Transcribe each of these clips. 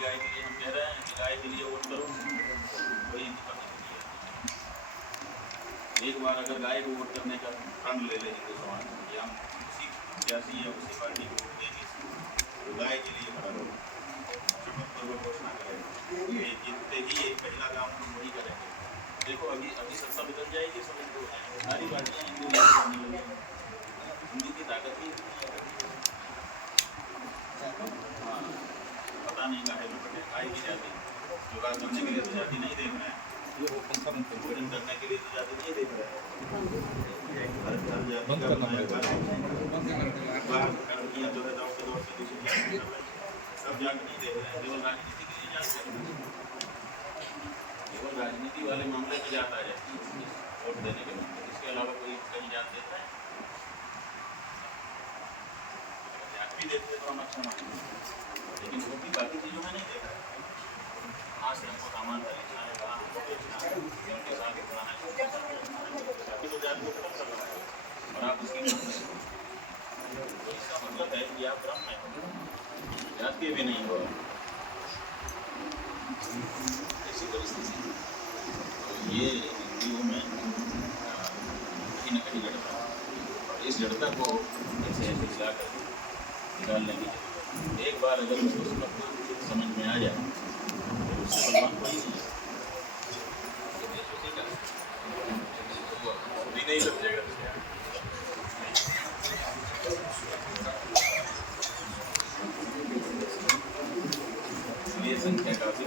गाय के लिए हम कह रहे हैं कि गाय के लिए वोट करो, कोई दिक्कत नहीं है। एक बार अगर गाय को वोट करने का प्रण ले ले हिंदू समाज कि हम उसी सियासी या उसी पार्टी को वोट देंगे तो गाय के लिए खड़ा रहो, शपथ पूर्वक घोषणा करेंगे ये जीतते ही एक पहला काम हम वही करेंगे। देखो अभी सत्ता बदल जाएगी, सब हिंदू सारी पार्टियाँ हिंदू करने लगी, हिंदू की ताकत ही हाँ पता नहीं का है गाय की जाति जो काम करने के लिए तो जाति नहीं देख रहे हैं, भोजन करने के लिए तो जाति नहीं देख रहे हैं, सब जाति नहीं देख रहे हैं, केवल राजनीति के लिए जाते हैं, केवल राजनीति वाले मामले में जाता है वोट देने के मामले, इसके अलावा कोई कहीं जात देता है जात भी देते तो हम अच्छा मानते हैं, लेकिन वो भी बाकी चीज़ों में नहीं देखा है। हाँ से हमको सामान खरीदना है, कहाँ हमको बेचना है, उनके साथ इतना है, बाकी तो जात को खत्म कर रहा है और आप उसकी मांग रहे हो, तो इसका मतलब है कि आप ब्रह्म हैं, जात के भी नहीं हो। ऐसी परिस्थिति तो ये हिंदुओं में कहीं न कहीं जड़ता है और इस जड़ता को ऐसे खिला कर निकाल लेंगे। एक बार अगर उसको समझ में आ जाए तो उससे भगवान कोई नहीं है, भी नहीं लग जाएगा। इसलिए संख्या काफी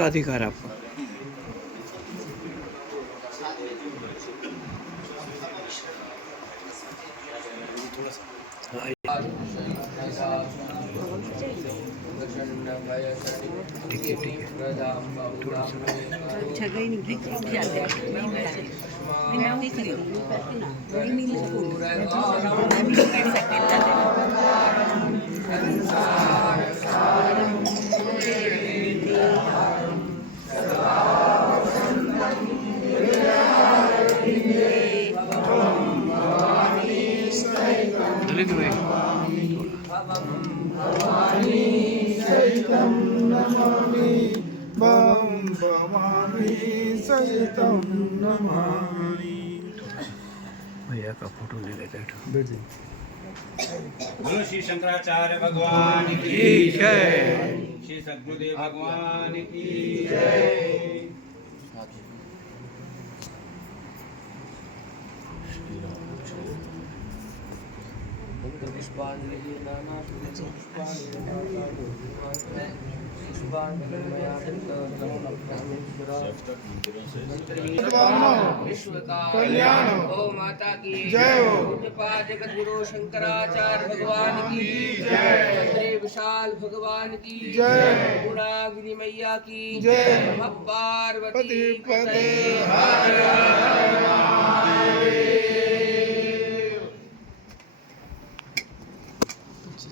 अधिकार आपको ठीक है थोड़ा सा अच्छा गई नहीं जाते मैं नहीं खरीदी बड़ी मिल दलित भाई भैया का फोटो ले लेते हैं। बोलो श्री शंकराचार्य भगवान की जय, श्री सद्गुरुदेव भगवान की जय। कल्याण गौ माता की जय हो। पूज्यपाद जगत गुरु शंकराचार्य भगवान की जय। श्री विशाल भगवान की जय। गुणागिरी मैया की जय। नमः पार्वती पते हर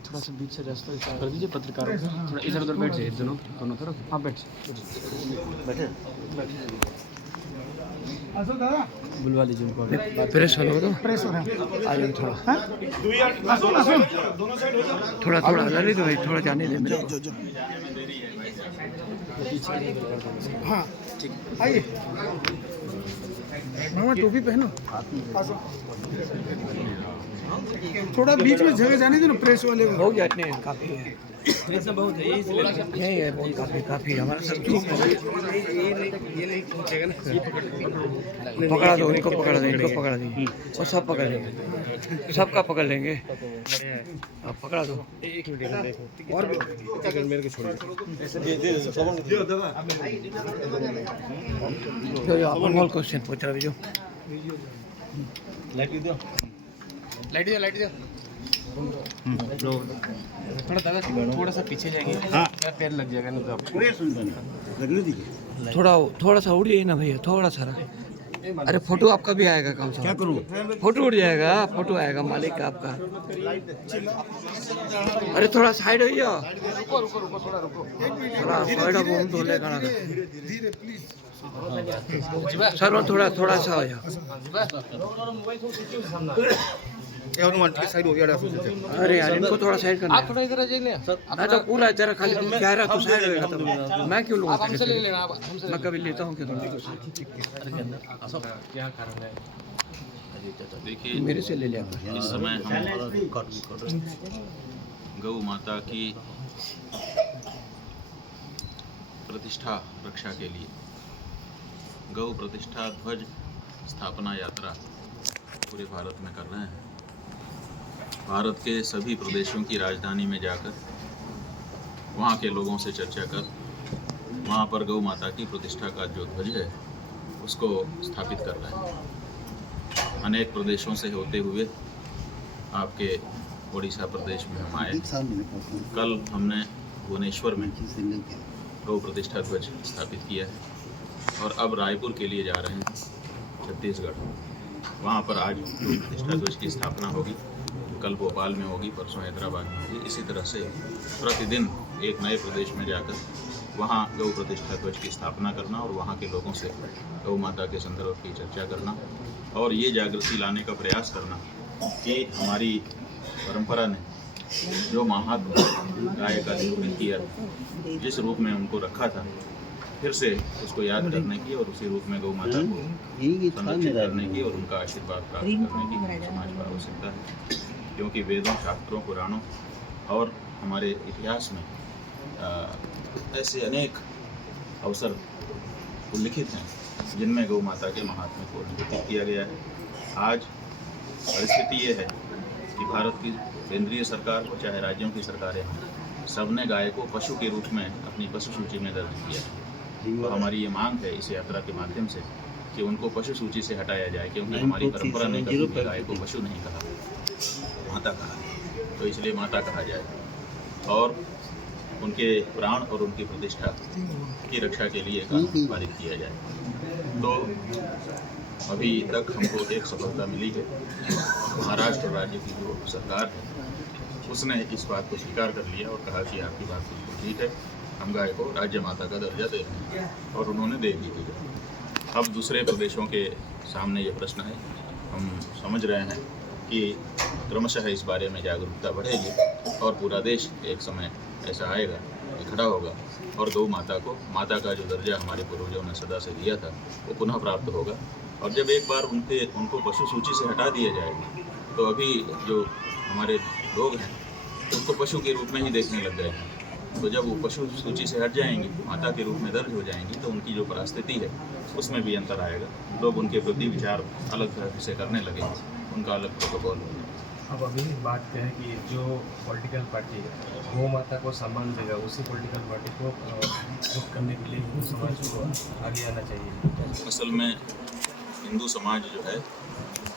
थोड़ा सा बीच से रास्ता कर दीजिए पत्रकारों को, थोड़ा इधर उधर बैठ जाइए दोनों तरफ। हाँ बैठ बैठे बुलवा लीजिए उनको, प्रेस वालों को तो प्रेस हो रहा है आ जाइए थोड़ा थोड़ा थोड़ा ललित भाई थोड़ा जाने दे मेरे को। हाँ आइए मामा टोपी पहनो, थोड़ा बीच में जगह जाने दो ना प्रेस वाले को। हो गया इतने काफ़ी है, इतना बहुत है नहीं है बहुत काफ़ी हमारा सब ठीक है। पकड़ा दो इनको, पकड़ा दो इनको, पकड़ा दी और सब पकड़ लेंगे, सबका पकड़ लेंगे। अब पकड़ा दो और मेरे को छोड़ अपन क्वेश्चन पूछ रहा जो थोड़ा सा पीछे जाएंगे मेरा पैर लग जाएगा नहीं तो आपको थोड़ा सा उड़िए ना भैया, थोड़ा सा। अरे फोटो आपका भी आएगा कम से कम। फोटो उड़ जाएगा, फोटो आएगा मालिक का आपका। अरे थोड़ा साइड हो जाओ, थोड़ा साइड हो, घूम तो लेगा ना सर, थोड़ा सा हो जाओ। अरे यार इनको थोड़ा साइड करना। आप थोड़ा इधर आ जाइए सर। मैं तो पूरा तेरा खाली कह रहा तू साइड होएगा तो मैं क्यों लूँगा? आप हमसे ले लेना, आप हमसे मैं कभी लेता हूँ क्या तुम? क्या कारण है? देखिए, मेरे से ले लिया। इस समय हम गौ माता की प्रतिष्ठा रक्षा के लिए गौ प्रतिष्ठा ध्वज स्थापना यात्रा पूरे भारत में कर रहे हैं। भारत के सभी प्रदेशों की राजधानी में जाकर वहाँ के लोगों से चर्चा कर वहाँ पर गौ माता की प्रतिष्ठा का जो ध्वज है उसको स्थापित कर रहे हैं। अनेक प्रदेशों से होते हुए आपके उड़ीसा प्रदेश में हम आए। कल हमने भुवनेश्वर में गौ प्रतिष्ठा ध्वज स्थापित किया है और अब रायपुर के लिए जा रहे हैं छत्तीसगढ़। वहाँ पर आज गौ प्रतिष्ठा ध्वज की स्थापना होगी, कल भोपाल में होगी, परसों हैदराबाद में होगी। इसी तरह से प्रतिदिन एक नए प्रदेश में जाकर वहाँ गौ प्रतिष्ठा ध्वज की स्थापना करना और वहाँ के लोगों से गौ माता के संदर्भ की चर्चा करना और ये जागृति लाने का प्रयास करना कि हमारी परंपरा ने जो महात्मा गाय का निरूपण किया, जिस रूप में उनको रखा था, फिर से उसको याद करने की और उसी रूप में गौ माता को संरक्षित करने की और उनका आशीर्वाद प्राप्त करने की समाज पर आवश्यकता है। क्योंकि वेदों, शास्त्रों, पुराणों और हमारे इतिहास में ऐसे अनेक अवसर उल्लिखित हैं जिनमें गौ माता के महात्म्य को निरूपित किया गया है। आज परिस्थिति ये है कि भारत की केंद्रीय सरकार हो चाहे राज्यों की सरकारें हों, सबने गाय को पशु के रूप में अपनी पशु सूची में दर्ज किया है। तो हमारी ये मांग है इस यात्रा के माध्यम से कि उनको पशु सूची से हटाया जाए, क्योंकि हमारी परंपरा ने कभी भी गाय को पशु नहीं कहा, माता कहा। तो इसलिए माता कहा जाए और उनके प्राण और उनकी प्रतिष्ठा की रक्षा के लिए कानून पारित किया जाए। तो अभी तक हमको एक सफलता मिली है। महाराष्ट्र राज्य की जो सरकार है उसने इस बात को स्वीकार कर लिया और कहा कि आपकी बात बिल्कुल ठीक है, हम गाय को राज्य माता का दर्जा दे रहे हैं और उन्होंने दे भी दिया। अब दूसरे प्रदेशों के सामने ये प्रश्न है, हम समझ रहे हैं कि क्रमशः इस बारे में जागरूकता बढ़ेगी और पूरा देश एक समय ऐसा आएगा, इकट्ठा होगा और गौ माता को, माता का जो दर्जा हमारे पूर्वजों ने सदा से दिया था, वो पुनः प्राप्त होगा। और जब एक बार उनको पशु सूची से हटा दिया जाएगा तो अभी जो हमारे लोग हैं उनको पशु के रूप में ही देखने लग गए हैं। तो जब वो पशु सूची से हट जाएंगी, माता के रूप में दर्ज हो जाएंगी, तो उनकी जो परिस्थिति है उसमें भी अंतर आएगा। लोग उनके प्रति विचार अलग तरह से करने लगेंगे, उनका अलग प्रोटोकॉल होगा। अब अभी बात क्या है कि जो पॉलिटिकल पार्टी गौ माता को सम्मान देगा, उसी पॉलिटिकल पार्टी को वोट करने के लिए हिंदू समाज को आगे आना चाहिए। असल में हिंदू समाज जो है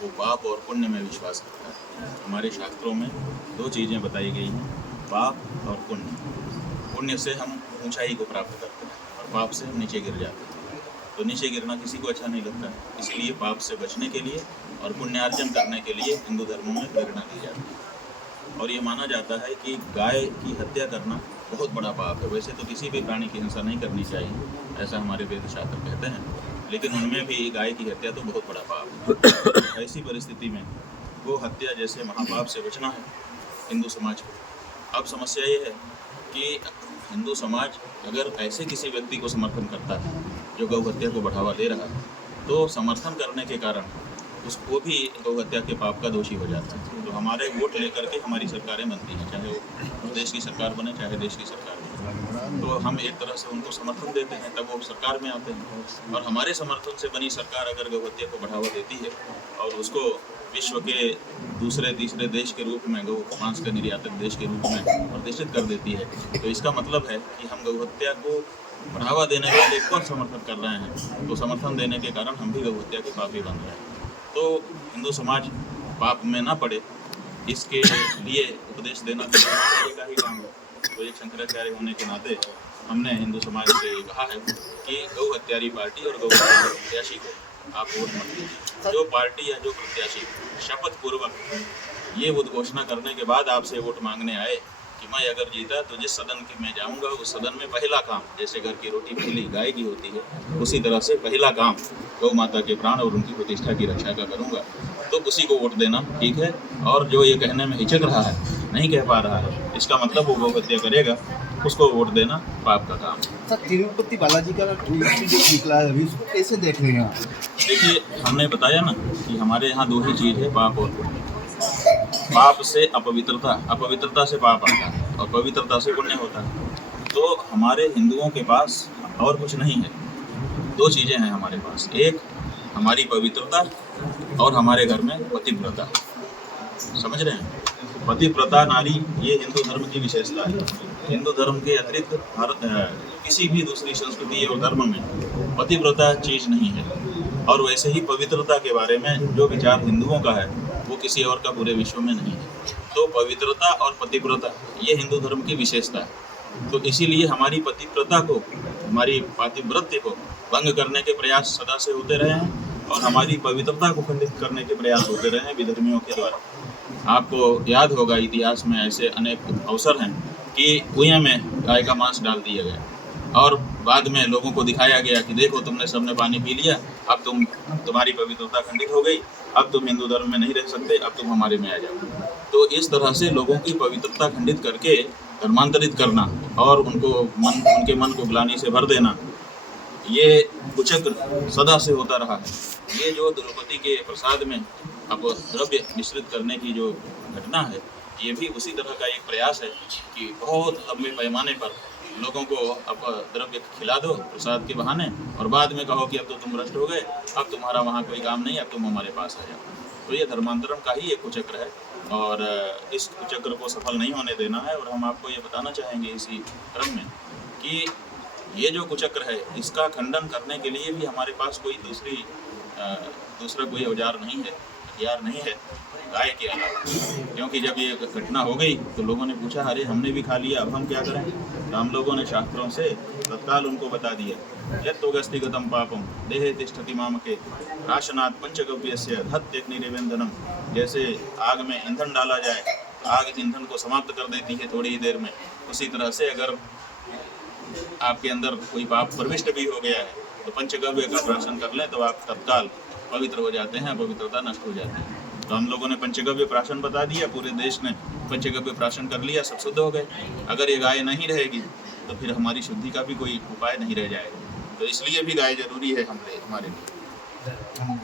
वो पाप और पुण्य में विश्वास करता है। हमारे शास्त्रों में दो चीज़ें बताई गई हैं, पाप और पुण्य। पुण्य से हम ऊंचाई को प्राप्त करते हैं और पाप से हम नीचे गिर जाते हैं। तो नीचे गिरना किसी को अच्छा नहीं लगता है, इसलिए पाप से बचने के लिए और पुण्यार्जन करने के लिए हिंदू धर्मों में प्रेरणा दी जाती है। और ये माना जाता है कि गाय की हत्या करना बहुत बड़ा पाप है। वैसे तो किसी भी प्राणी की हिंसा नहीं करनी चाहिए, ऐसा हमारे वेद शास्त्र कहते हैं, लेकिन उनमें भी गाय की हत्या तो बहुत बड़ा पाप है। ऐसी परिस्थिति में गो हत्या जैसे महापाप से बचना है हिंदू समाज को। अब समस्या ये है कि हिंदू समाज अगर ऐसे किसी व्यक्ति को समर्थन करता है जो गौ हत्या को बढ़ावा दे रहा है, तो समर्थन करने के कारण उसको भी गौ हत्या के पाप का दोषी हो जाता है। तो हमारे वोट लेकर के हमारी सरकारें बनती हैं, चाहे वो प्रदेश की सरकार बने चाहे देश की सरकार बने, तो हम एक तरह से उनको समर्थन देते हैं, तब वो सरकार में आते हैं। और हमारे समर्थन से बनी सरकार अगर गौ हत्या को बढ़ावा देती है और उसको विश्व के दूसरे तीसरे देश के रूप में, गौ मांस का निर्यातक देश के रूप में प्रतिष्ठित कर देती है, तो इसका मतलब है कि हम गौ हत्या को बढ़ावा देने वाले को समर्थन कर रहे हैं। तो समर्थन देने के कारण हम भी गौ हत्या के पापी बन रहे हैं। तो हिंदू समाज पाप में ना पड़े, इसके लिए उपदेश देना तो शंकराचार्य का ही काम है। तो एक शंकराचार्य होने के नाते हमने हिंदू समाज से कहा है कि गौ हत्यारी पार्टी और गौ प्रत्याशी को आप वोट मत दीजिए। जो पार्टी या जो प्रत्याशी शपथ पूर्वक ये उद्घोषणा करने के बाद आपसे वोट मांगने आए कि मैं अगर जीता तो जिस सदन के मैं जाऊंगा उस सदन में पहला काम, जैसे घर की रोटी पहली गाय की होती है, उसी तरह से पहला काम गौ माता के प्राण और उनकी प्रतिष्ठा की रक्षा का करूंगा, तो उसी को वोट देना ठीक है। और जो ये कहने में हिचक रहा है, नहीं कह पा रहा है, इसका मतलब वो गौ हत्या करेगा, उसको वोट देना पाप का काम है। सर, तिरुपति बालाजी का जो निकला है अभी, उसको कैसे देख रहे हैं आप? देखिए, हमने बताया ना कि हमारे यहाँ दो ही चीज़ है, पाप और पुण्य। पाप से अपवित्रता, अपवित्रता से पाप आता है और पवित्रता से पुण्य होता है। तो हमारे हिंदुओं के पास और कुछ नहीं है, दो चीज़ें हैं हमारे पास, एक हमारी पवित्रता और हमारे घर में पतिव्रता। समझ रहे हैं? पतिव्रता नारी, ये हिंदू धर्म की विशेषता है। हिंदू धर्म के अतिरिक्त किसी भी दूसरी संस्कृति और धर्म में पतिव्रता चीज़ नहीं है। और वैसे ही पवित्रता के बारे में जो विचार हिंदुओं का है वो किसी और का पूरे विश्व में नहीं है। तो पवित्रता और पतिव्रता ये हिंदू धर्म की विशेषता है। तो इसीलिए हमारी पतिव्रता को, हमारी पातिव्रत्य को भंग करने के प्रयास सदा से होते रहे हैं और हमारी पवित्रता को खंडित करने के प्रयास होते रहे हैं विधर्मियों के द्वारा। आपको याद होगा इतिहास में ऐसे अनेक अवसर हैं कि कुएं में गाय का मांस डाल दिया गया और बाद में लोगों को दिखाया गया कि देखो तुमने सबने पानी पी लिया, अब तुम्हारी पवित्रता खंडित हो गई, अब तुम हिंदू धर्म में नहीं रह सकते, अब तुम हमारे में आ जाओ। तो इस तरह से लोगों की पवित्रता खंडित करके धर्मांतरित करना और उनके मन को ग्लानि से भर देना, ये कुचक्र सदा से होता रहा है। ये जो द्रौपदी के प्रसाद में अब द्रव्य मिश्रित करने की जो घटना है, ये भी उसी तरह का एक प्रयास है कि बहुत लंबे पैमाने पर लोगों को अब द्रव्य खिला दो प्रसाद के बहाने और बाद में कहो कि अब तो तुम भ्रष्ट हो गए, अब तुम्हारा वहाँ कोई काम नहीं, अब तुम हमारे पास आ जाओ। तो ये धर्मांतरण का ही एक कुचक्र है और इस कुचक्र को सफल नहीं होने देना है। और हम आपको ये बताना चाहेंगे इसी क्रम में कि ये जो कुचक्र है इसका खंडन करने के लिए भी हमारे पास कोई दूसरा कोई औजार नहीं है, हथियार नहीं है गाय के अलावा। क्योंकि जब ये घटना हो गई तो लोगों ने पूछा, अरे हमने भी खा लिया, अब हम क्या करें? तो हम लोगों ने शास्त्रों से तत्काल उनको बता दिया, यत्तो गस्तिगतम पापम देहे तिष्ठति मामके राशनात् पंचगव्यस्य धत्तेग्निरेवेन्दनम। जैसे आग में ईंधन डाला जाए, आग ईंधन को समाप्त कर देती है थोड़ी ही देर में, उसी तरह से अगर आपके अंदर कोई पाप प्रविष्ट भी हो गया है तो पंचगव्य का प्राशन कर लें तो आप तत्काल पवित्र हो जाते हैं, पवित्रता नष्ट हो जाती है। तो हम लोगों ने पंचगव्य प्राशन बता दिया, पूरे देश ने पंचगव्य प्राशन कर लिया, सब शुद्ध हो गए। अगर ये गाय नहीं रहेगी तो फिर हमारी शुद्धि का भी कोई उपाय नहीं रह जाएगा। तो इसलिए भी गाय जरूरी है हमारे लिए।